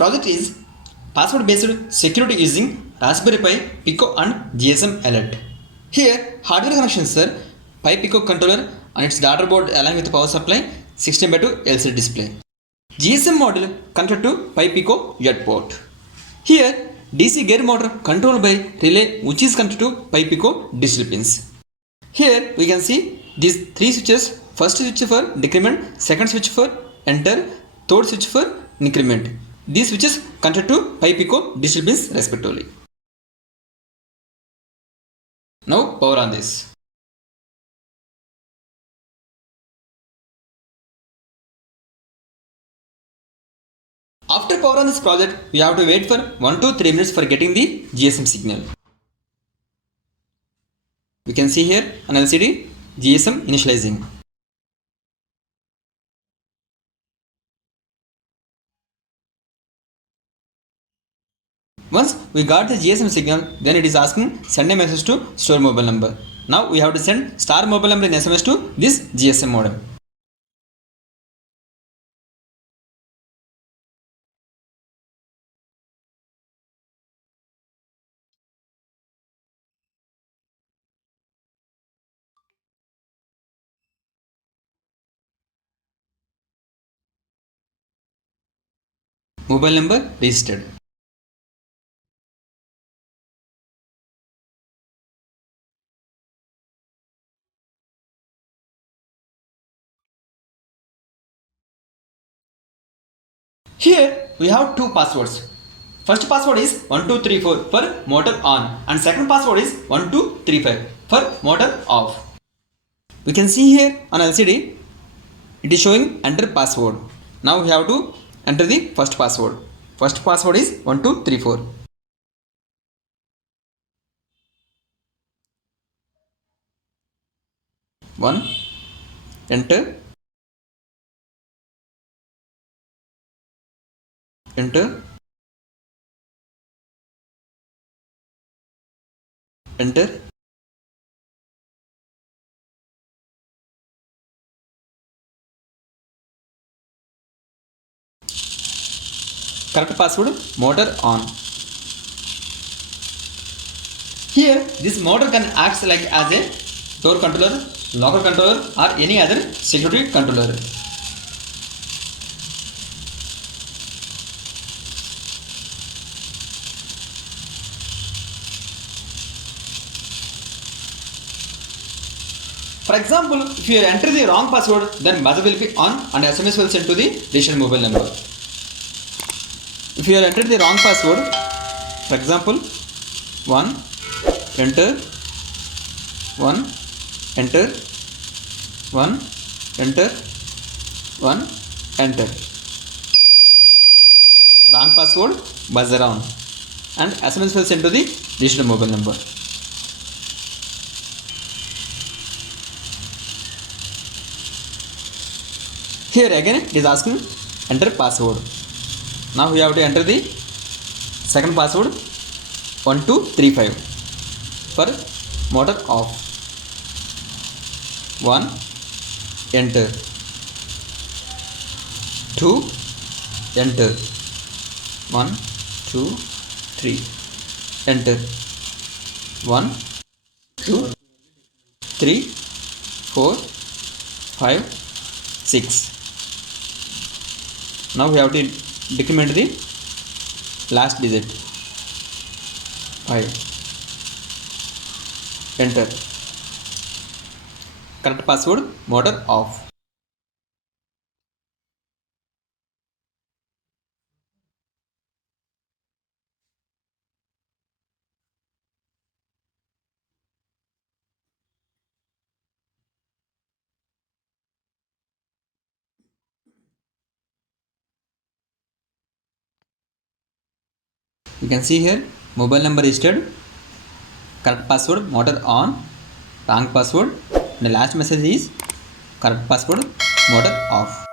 project is password based security using Raspberry Pi PICO and GSM alert. Here hardware connections are Pi PICO controller and its daughter board along with power supply 16:2 LCD display. GSM module connected to Pi PICO jet port. Here DC gear motor controlled by relay which is connected to Pi PICO digital pins. Here we can see these three switches. First switch for decrement, second switch for enter, third switch for increment. These switches connected to Pi PICO digital pins respectively. Now power on this. After power on this project, we have to wait for 1 to 3 minutes for getting the GSM signal. We can see here an LCD GSM initializing. Once we got the GSM signal, then it is asking send a message to store mobile number. Now we have to send star mobile number in SMS to this GSM modem. Mobile number registered. Here we have two passwords. First password is 1234 for motor on and second password is 1235 for motor off. We can see here on LCD it is showing enter password. Now we have to enter the first password. First password is 1234. One, enter, enter, enter, correct password motor on. Here this motor can act like as a door controller, locker controller or any other security controller. For example, if you enter the wrong password, then buzzer will be on and SMS will send to the registered mobile number. If you enter the wrong password, for example, 1, enter, 1, enter, 1, enter, 1, enter. Wrong password, buzzer on and SMS will send to the registered mobile number. Here again it is asking enter password. Now we have to enter the second password 1235 for motor off. 1, enter, 2, enter, 1, 2, 3, enter, 1, 2, 3, 4, 5, 6. Now we have to decrement the last digit 5. Enter. Correct password motor off. You can see here mobile number registered, correct password motor on, wrong password, and the last message is correct password motor off.